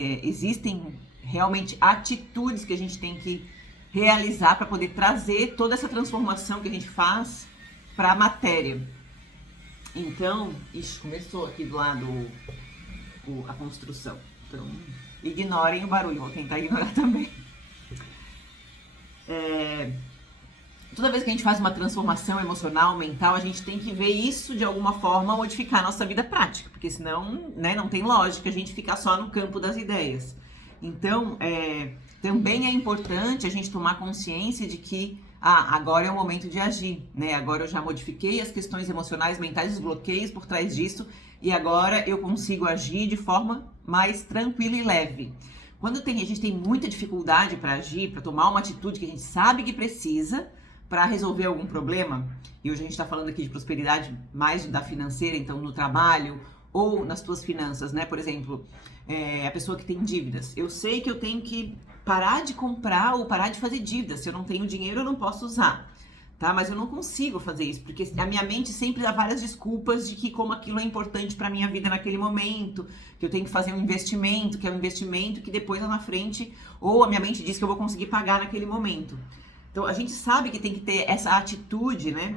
existem realmente atitudes que a gente tem que realizar para poder trazer toda essa transformação que a gente faz para a matéria. Então, começou aqui do lado a construção. Então, ignorem o barulho, vou tentar ignorar também. Toda vez que a gente faz uma transformação emocional, mental, a gente tem que ver isso de alguma forma modificar a nossa vida prática, porque senão, né, não tem lógica a gente ficar só no campo das ideias. Então, também é importante a gente tomar consciência de que agora é o momento de agir, né? Agora eu já modifiquei as questões emocionais, mentais, os bloqueios por trás disso, e agora eu consigo agir de forma mais tranquila e leve. Quando a gente tem muita dificuldade para agir, para tomar uma atitude que a gente sabe que precisa para resolver algum problema, e hoje a gente está falando aqui de prosperidade mais da financeira, então no trabalho ou nas tuas finanças, né? Por exemplo, a pessoa que tem dívidas. Eu sei que eu tenho que parar de comprar ou parar de fazer dívidas. Se eu não tenho dinheiro, eu não posso usar, tá? Mas eu não consigo fazer isso, porque a minha mente sempre dá várias desculpas de que como aquilo é importante para minha vida naquele momento, que eu tenho que fazer um investimento, que é um investimento que depois lá na frente, ou a minha mente diz que eu vou conseguir pagar naquele momento. Então, a gente sabe que tem que ter essa atitude, né?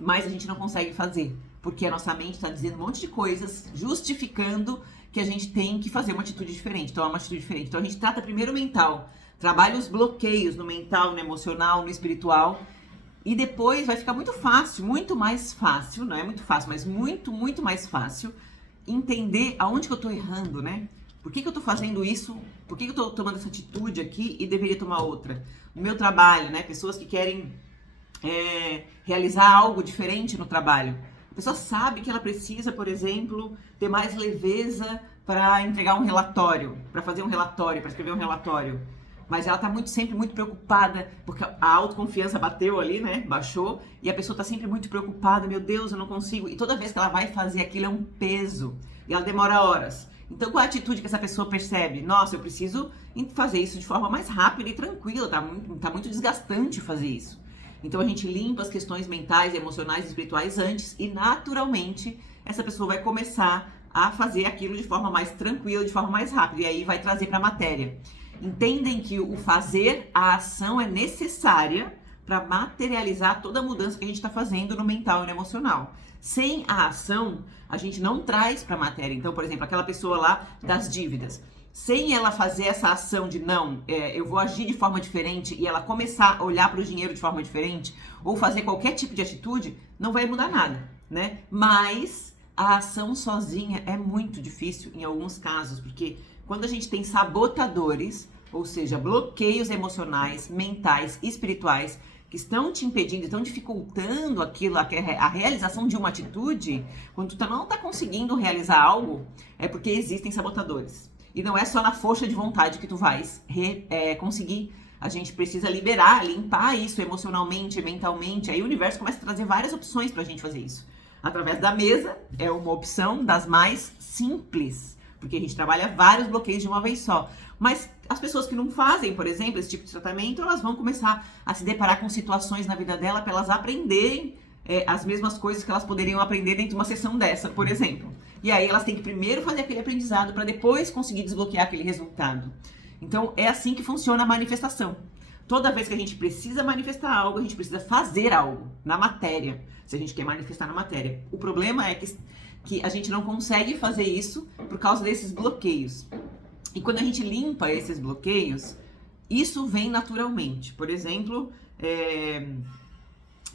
Mas a gente não consegue fazer, porque a nossa mente está dizendo um monte de coisas, justificando que a gente tem que fazer uma atitude diferente, tomar uma atitude diferente. Então, a gente trata primeiro o mental, trabalha os bloqueios no mental, no emocional, no espiritual, e depois vai ficar muito fácil, muito mais fácil, não é muito fácil, mas muito, muito mais fácil entender aonde que eu tô errando, né? Por que eu tô fazendo isso? Por que eu tô tomando essa atitude aqui e deveria tomar outra? No meu trabalho, né? Pessoas que querem realizar algo diferente no trabalho. A pessoa sabe que ela precisa, por exemplo, ter mais leveza para entregar um relatório, para fazer um relatório, para escrever um relatório. Mas ela tá sempre muito preocupada, porque a autoconfiança bateu ali, né? Baixou, e a pessoa tá sempre muito preocupada, meu Deus, eu não consigo. E toda vez que ela vai fazer aquilo é um peso, e ela demora horas. Então, qual é a atitude que essa pessoa percebe? Nossa, eu preciso fazer isso de forma mais rápida e tranquila, tá muito desgastante fazer isso. Então, a gente limpa as questões mentais, emocionais e espirituais antes, e naturalmente, essa pessoa vai começar a fazer aquilo de forma mais tranquila, de forma mais rápida, e aí vai trazer para a matéria. Entendem que o fazer, a ação é necessária para materializar toda a mudança que a gente está fazendo no mental e no emocional. Sem a ação, a gente não traz para a matéria. Então, por exemplo, aquela pessoa lá das dívidas, sem ela fazer essa ação de não, eu vou agir de forma diferente e ela começar a olhar para o dinheiro de forma diferente ou fazer qualquer tipo de atitude, não vai mudar nada, né? Mas a ação sozinha é muito difícil em alguns casos, porque quando a gente tem sabotadores, ou seja, bloqueios emocionais, mentais, espirituais, que estão te impedindo, estão dificultando aquilo, a realização de uma atitude, quando tu não está conseguindo realizar algo, é porque existem sabotadores. E não é só na força de vontade que tu vais conseguir. A gente precisa liberar, limpar isso emocionalmente, mentalmente. Aí o universo começa a trazer várias opções pra gente fazer isso. Através da mesa é uma opção das mais simples, porque a gente trabalha vários bloqueios de uma vez só. Mas as pessoas que não fazem, por exemplo, esse tipo de tratamento, elas vão começar a se deparar com situações na vida dela para elas aprenderem as mesmas coisas que elas poderiam aprender dentro de uma sessão dessa, por exemplo. E aí elas têm que primeiro fazer aquele aprendizado para depois conseguir desbloquear aquele resultado. Então é assim que funciona a manifestação. Toda vez que a gente precisa manifestar algo, a gente precisa fazer algo na matéria, se a gente quer manifestar na matéria. O problema é que a gente não consegue fazer isso por causa desses bloqueios. E quando a gente limpa esses bloqueios, isso vem naturalmente. Por exemplo,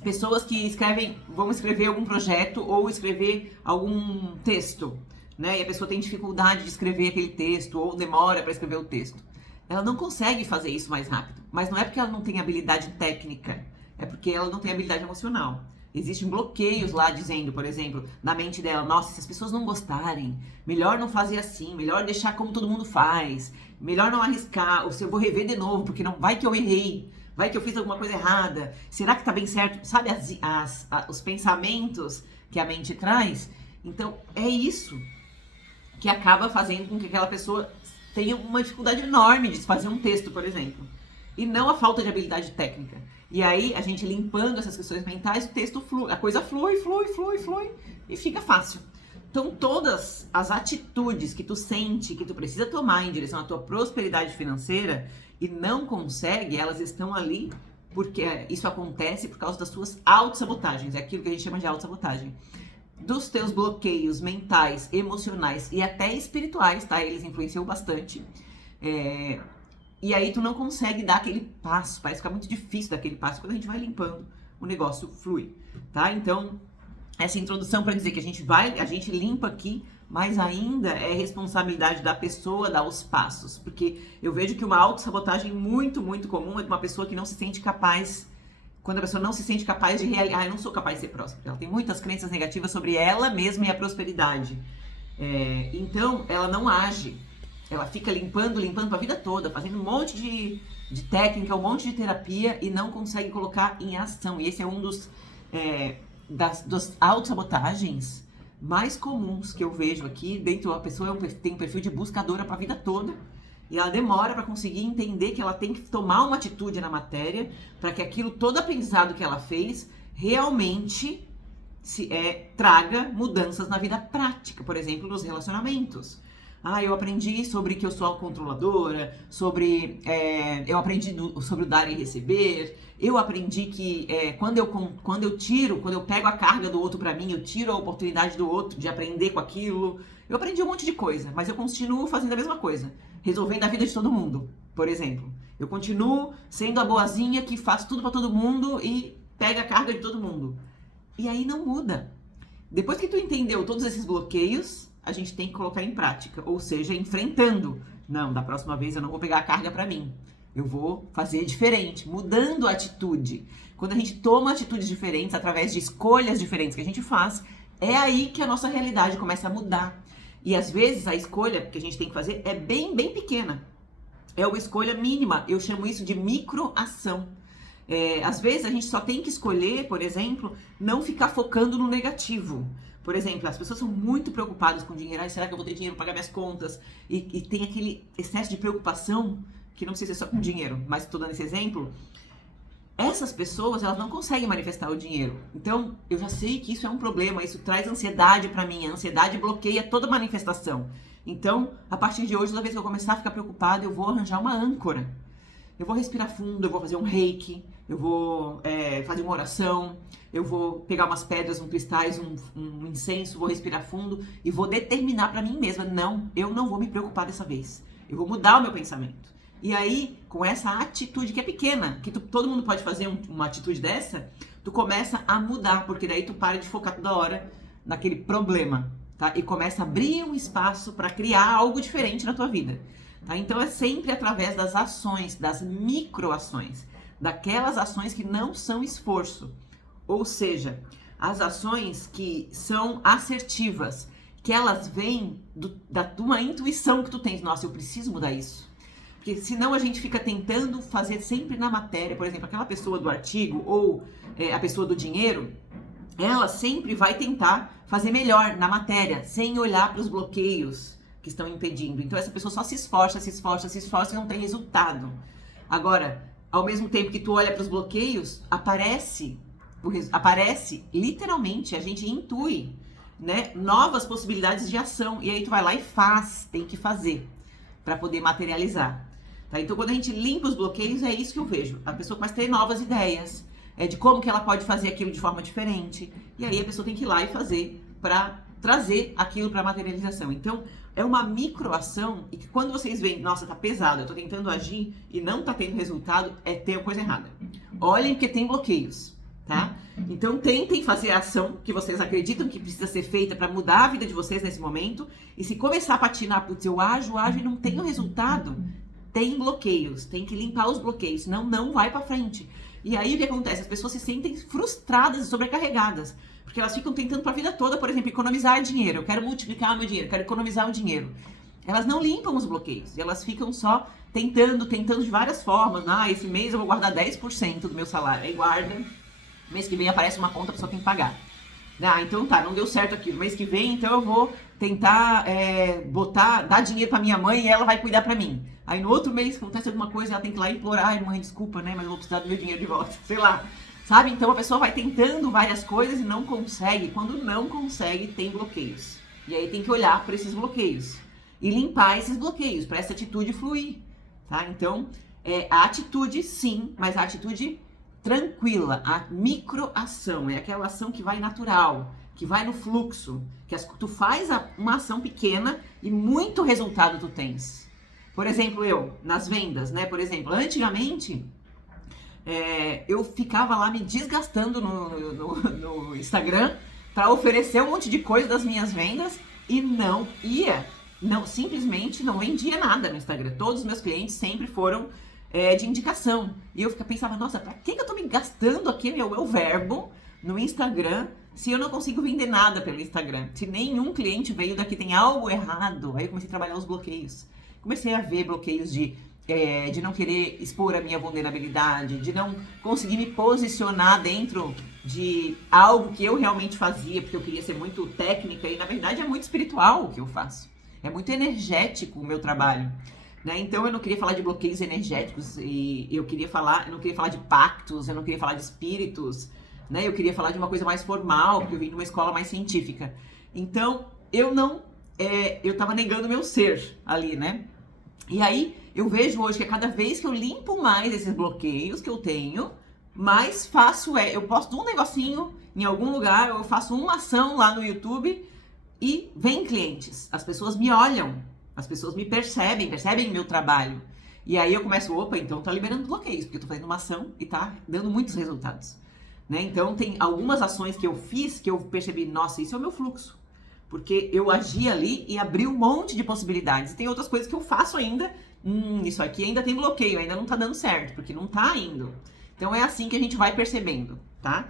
pessoas que vão escrever algum projeto ou escrever algum texto, né? E a pessoa tem dificuldade de escrever aquele texto ou demora para escrever o texto. Ela não consegue fazer isso mais rápido. Mas não é porque ela não tem habilidade técnica, é porque ela não tem habilidade emocional. Existem bloqueios lá dizendo, por exemplo, na mente dela, nossa, se as pessoas não gostarem, melhor não fazer assim, melhor deixar como todo mundo faz, melhor não arriscar, ou se eu vou rever de novo, porque não vai que eu errei, vai que eu fiz alguma coisa errada, será que tá bem certo? Sabe os pensamentos que a mente traz? Então, é isso que acaba fazendo com que aquela pessoa tenha uma dificuldade enorme de fazer um texto, por exemplo. E não a falta de habilidade técnica. E aí, a gente limpando essas questões mentais, o texto flui, a coisa flui, e fica fácil. Então, todas as atitudes que tu sente que tu precisa tomar em direção à tua prosperidade financeira e não consegue, elas estão ali porque isso acontece por causa das suas autossabotagens. É aquilo que a gente chama de autossabotagem. Dos teus bloqueios mentais, emocionais e até espirituais, tá? Eles influenciam bastante. E aí tu não consegue dar aquele passo, parece ficar muito difícil dar aquele passo. Quando a gente vai limpando, o negócio flui, tá? Então, essa introdução para dizer que a gente limpa aqui, mas ainda é responsabilidade da pessoa dar os passos. Porque eu vejo que uma autossabotagem muito, muito comum é de uma pessoa que não se sente capaz. Quando a pessoa não se sente capaz de realizar, eu não sou capaz de ser próspera. Ela tem muitas crenças negativas sobre ela mesma e a prosperidade. Então, ela não age. Ela fica limpando a vida toda, fazendo um monte de técnica, um monte de terapia e não consegue colocar em ação. E esse é um das autossabotagens mais comuns que eu vejo aqui. Dentro da pessoa tem um perfil de buscadora para a vida toda. E ela demora para conseguir entender que ela tem que tomar uma atitude na matéria para que aquilo, todo aprendizado que ela fez, realmente traga mudanças na vida prática. Por exemplo, nos relacionamentos. Eu aprendi sobre que eu sou a controladora, eu aprendi sobre o dar e receber, eu aprendi que quando eu pego a carga do outro para mim, eu tiro a oportunidade do outro de aprender com aquilo. Eu aprendi um monte de coisa, mas eu continuo fazendo a mesma coisa, resolvendo a vida de todo mundo, por exemplo. Eu continuo sendo a boazinha que faz tudo para todo mundo e pega a carga de todo mundo. E aí não muda. Depois que tu entendeu todos esses bloqueios, a gente tem que colocar em prática, ou seja, enfrentando. Não, da próxima vez eu não vou pegar a carga para mim. Eu vou fazer diferente, mudando a atitude. Quando a gente toma atitudes diferentes, através de escolhas diferentes que a gente faz, é aí que a nossa realidade começa a mudar. E às vezes a escolha que a gente tem que fazer é bem, bem pequena. É uma escolha mínima. Eu chamo isso de microação. Às vezes a gente só tem que escolher, por exemplo, não ficar focando no negativo. Por exemplo, as pessoas são muito preocupadas com dinheiro. Será que eu vou ter dinheiro para pagar minhas contas? E tem aquele excesso de preocupação, que não precisa ser só com dinheiro, mas estou dando esse exemplo. Essas pessoas, elas não conseguem manifestar o dinheiro. Então, eu já sei que isso é um problema, isso traz ansiedade para mim. A ansiedade bloqueia toda manifestação. Então, a partir de hoje, toda vez que eu começar a ficar preocupada, eu vou arranjar uma âncora. Eu vou respirar fundo, eu vou fazer um reiki, eu vou fazer uma oração, eu vou pegar umas pedras, cristais, um incenso, vou respirar fundo e vou determinar para mim mesma, não, eu não vou me preocupar dessa vez. Eu vou mudar o meu pensamento. E aí, com essa atitude que é pequena, que todo mundo pode fazer uma atitude dessa, tu começa a mudar, porque daí tu para de focar toda hora naquele problema, tá? E começa a abrir um espaço para criar algo diferente na tua vida. Tá? Então é sempre através das ações, das microações, daquelas ações que não são esforço. Ou seja, as ações que são assertivas, que elas vêm da tua intuição que tu tens. Nossa, eu preciso mudar isso. Porque senão a gente fica tentando fazer sempre na matéria. Por exemplo, aquela pessoa do artigo ou a pessoa do dinheiro, ela sempre vai tentar fazer melhor na matéria, sem olhar para os bloqueios que estão impedindo. Então essa pessoa só se esforça e não tem resultado. Agora, ao mesmo tempo que tu olha para os bloqueios, aparece literalmente, a gente intui, né, novas possibilidades de ação. E aí tu vai lá e faz, tem que fazer para poder materializar. Tá? Então quando a gente limpa os bloqueios, é isso que eu vejo. A pessoa começa a ter novas ideias de como que ela pode fazer aquilo de forma diferente. E aí a pessoa tem que ir lá e fazer para trazer aquilo para materialização. Então, é uma microação e que quando vocês veem, nossa, tá pesado, eu tô tentando agir e não tá tendo resultado, tem coisa errada. Olhem porque tem bloqueios, tá? Então, tentem fazer a ação que vocês acreditam que precisa ser feita para mudar a vida de vocês nesse momento. E se começar a patinar, putz, eu ajo e não tenho resultado, tem bloqueios, tem que limpar os bloqueios, senão não vai para frente. E aí o que acontece? As pessoas se sentem frustradas e sobrecarregadas. Porque elas ficam tentando para a vida toda, por exemplo, economizar dinheiro. Eu quero multiplicar o meu dinheiro, quero economizar o dinheiro. Elas não limpam os bloqueios. Elas ficam só tentando de várias formas. Esse mês eu vou guardar 10% do meu salário. Aí guarda. Mês que vem aparece uma conta, a pessoa tem que pagar. Então tá, não deu certo aquilo. Mês que vem, então eu vou tentar dar dinheiro para minha mãe e ela vai cuidar para mim. Aí no outro mês, acontece alguma coisa, ela tem que ir lá e implorar. Mãe, desculpa, né, mas eu vou precisar do meu dinheiro de volta. Sei lá. Sabe? Então a pessoa vai tentando várias coisas e não consegue. Quando não consegue, tem bloqueios. E aí tem que olhar para esses bloqueios e limpar esses bloqueios, para essa atitude fluir, tá? Então, a atitude sim, mas a atitude tranquila, a microação, é aquela ação que vai natural, que vai no fluxo, que tu faz uma ação pequena e muito resultado tu tens. Por exemplo, eu, nas vendas, né? Por exemplo, antigamente, eu ficava lá me desgastando no Instagram para oferecer um monte de coisa das minhas vendas e simplesmente não vendia nada no Instagram. Todos os meus clientes sempre foram de indicação. E eu pensava, nossa, pra que eu tô me gastando aqui meu verbo no Instagram se eu não consigo vender nada pelo Instagram? Se nenhum cliente veio daqui, tem algo errado. Aí eu comecei a trabalhar os bloqueios. Comecei a ver bloqueios de não querer expor a minha vulnerabilidade, de não conseguir me posicionar dentro de algo que eu realmente fazia, porque eu queria ser muito técnica e na verdade é muito espiritual o que eu faço. É muito energético o meu trabalho, né? Então eu não queria falar de bloqueios energéticos e eu não queria falar de pactos, eu não queria falar de espíritos, né? Eu queria falar de uma coisa mais formal, porque eu vim de uma escola mais científica. Então eu tava negando o meu ser ali, né? E aí, eu vejo hoje que cada vez que eu limpo mais esses bloqueios que eu tenho, mais fácil eu posto um negocinho em algum lugar, eu faço uma ação lá no YouTube e vem clientes. As pessoas me olham, as pessoas me percebem meu trabalho. E aí eu começo, opa, então tá liberando bloqueios, porque eu tô fazendo uma ação e tá dando muitos resultados, né? Então, tem algumas ações que eu fiz que eu percebi, nossa, isso é o meu fluxo. Porque eu agi ali e abri um monte de possibilidades. E tem outras coisas que eu faço ainda. Isso aqui ainda tem bloqueio, ainda não tá dando certo, porque não tá indo. Então é assim que a gente vai percebendo, tá?